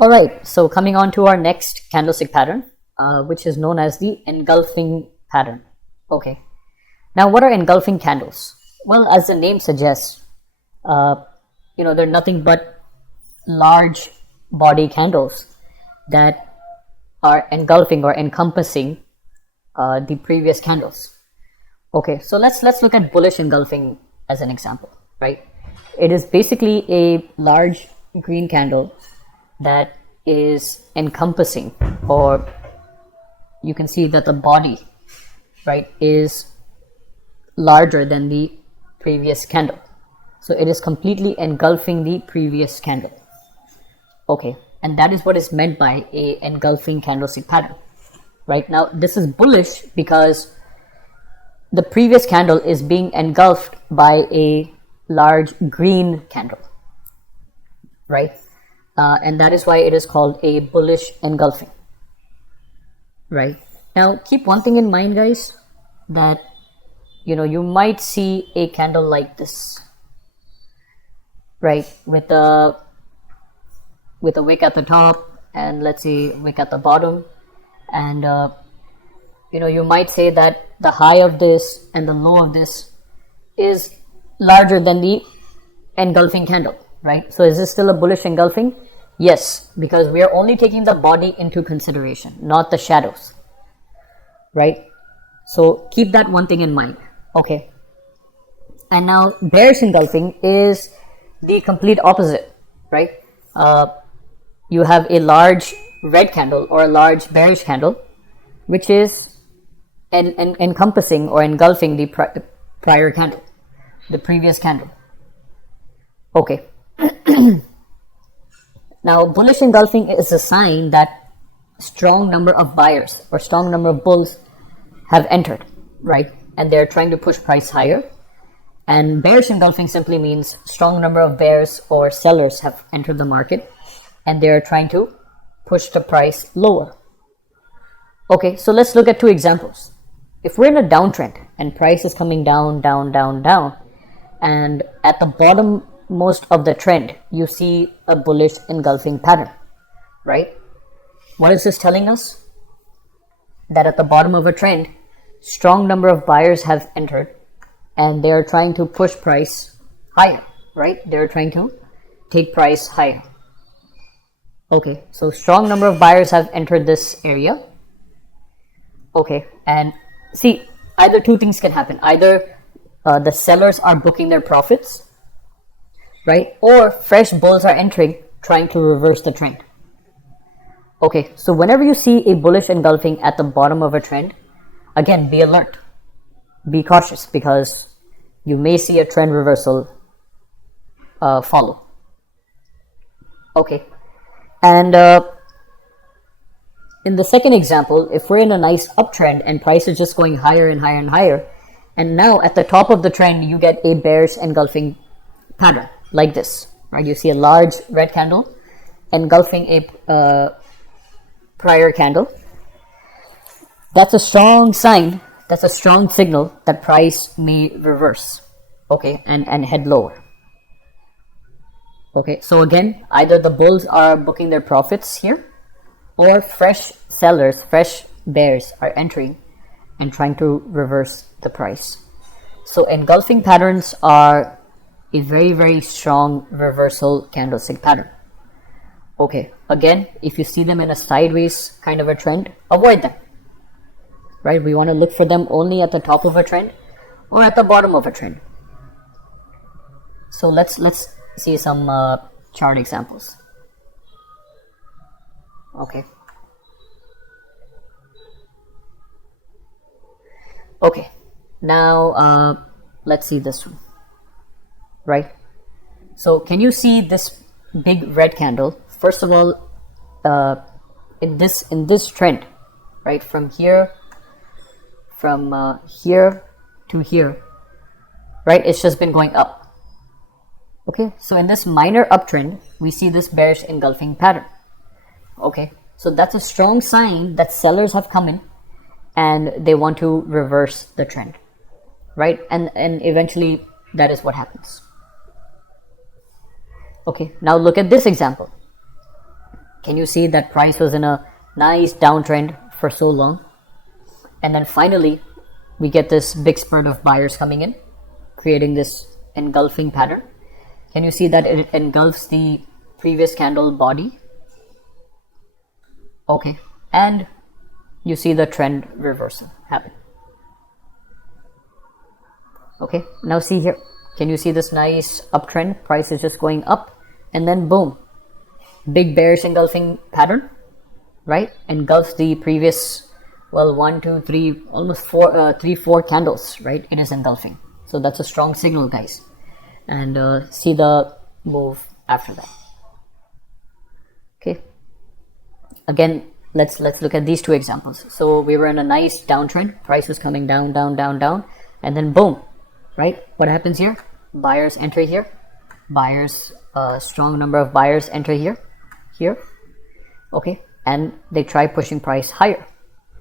All right, so coming on to our next candlestick pattern, which is known as the engulfing pattern. Okay, now what are engulfing candles? Well, as the name suggests, they're nothing but large body candles that are engulfing or encompassing the previous candles. Okay, so let's look at bullish engulfing as an example, right? It is basically a large green candle that is encompassing, or you can see that the body, right, is larger than the previous candle. So it is completely engulfing the previous candle. Okay, and that is what is meant by a engulfing candlestick pattern. Right now, this is bullish because the previous candle is being engulfed by a large green candle, right? And that is why it is called a bullish engulfing, right? Now, keep one thing in mind, guys, that you might see a candle like this, right, with a wick at the top and let's say wick at the bottom, and you might say that the high of this and the low of this is larger than the engulfing candle, right? So is this still a bullish engulfing? Yes, because we are only taking the body into consideration, not the shadows, right? So keep that one thing in mind. Okay, and now bearish engulfing is the complete opposite, right? You have a large red candle or a large bearish candle, which is encompassing or engulfing the prior candle, the previous candle. Okay. Now, bullish engulfing is a sign that strong number of buyers or strong number of bulls have entered, right? And they're trying to push price higher. And bearish engulfing simply means strong number of bears or sellers have entered the market and they're trying to push the price lower. Okay, so let's look at two examples. If we're in a downtrend and price is coming down, down, down, down, and at the bottom most of the trend, you see a bullish engulfing pattern, right? What is this telling us? That at the bottom of a trend, strong number of buyers have entered and they're trying to push price higher, right? They're trying to take price higher. Okay, so strong number of buyers have entered this area. Okay, and see, either two things can happen. Either the sellers are booking their profits, right? Or fresh bulls are entering, trying to reverse the trend. Okay, so whenever you see a bullish engulfing at the bottom of a trend, again, be alert, be cautious, because you may see a trend reversal follow. Okay, and in the second example, if we're in a nice uptrend and price is just going higher and higher and higher, and now at the top of the trend, you get a bearish engulfing pattern like this, right? You see a large red candle engulfing a prior candle. That's a strong sign, that's a strong signal that price may reverse, okay, and head lower. Okay, so again, either the bulls are booking their profits here, or fresh sellers, fresh bears are entering and trying to reverse the price. So engulfing patterns are a very, very strong reversal candlestick pattern. Okay, again, if you see them in a sideways kind of a trend, avoid them, right? We want to look for them only at the top of a trend or at the bottom of a trend. So let's see some chart examples. Okay, now let's see this one, right? So can you see this big red candle? First of all, in this trend, right, from here to here, right, it's just been going up. Okay, so in this minor uptrend, we see this bearish engulfing pattern. Okay, so that's a strong sign that sellers have come in and they want to reverse the trend, right? And eventually that is what happens. Okay, now look at this example. Can you see that price was in a nice downtrend for so long? And then finally, we get this big spurt of buyers coming in, creating this engulfing pattern. Can you see that it engulfs the previous candle body? Okay, and you see the trend reversal happen. Okay, now see here. Can you see this nice uptrend? Price is just going up, and then boom, big bearish engulfing pattern, right? Engulfs the previous, well, 1, 2, 3, almost 4 candles, right? It is engulfing. So that's a strong signal, guys. And see the move after that. Okay. Again, let's look at these two examples. So we were in a nice downtrend. Price was coming down, down, down, down, and then boom, right? What happens here? Buyers enter here. Buyers, strong number of buyers enter here. Okay, and they try pushing price higher.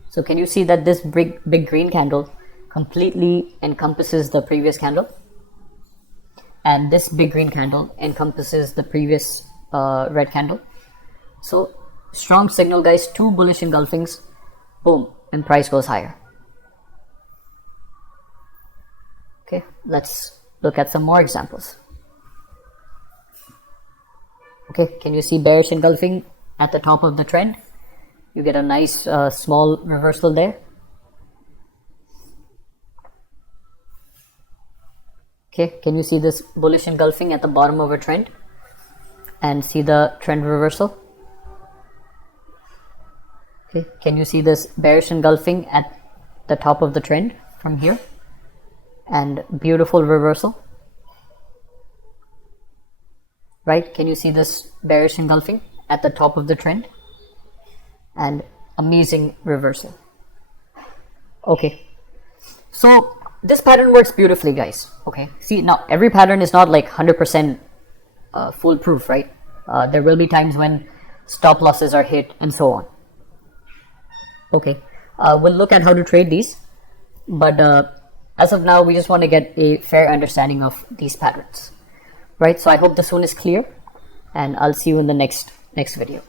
So can you see that this big green candle completely encompasses the previous candle, and this big green candle encompasses the previous red candle? So strong signal, guys. 2 bullish engulfings, boom, and price goes higher. Okay, let's look at some more examples. Okay, can you see bearish engulfing at the top of the trend? You get a nice small reversal there. Okay, can you see this bullish engulfing at the bottom of a trend and see the trend reversal? Okay, can you see this bearish engulfing at the top of the trend from here and beautiful reversal? Right, can you see this bearish engulfing at the top of the trend and amazing reversal? Okay, so this pattern works beautifully, guys. Okay, see, now every pattern is not like 100% foolproof, right? There will be times when stop losses are hit and so on. Okay, we'll look at how to trade these, but as of now we just want to get a fair understanding of these patterns, right? So I hope this one is clear, and I'll see you in the next video.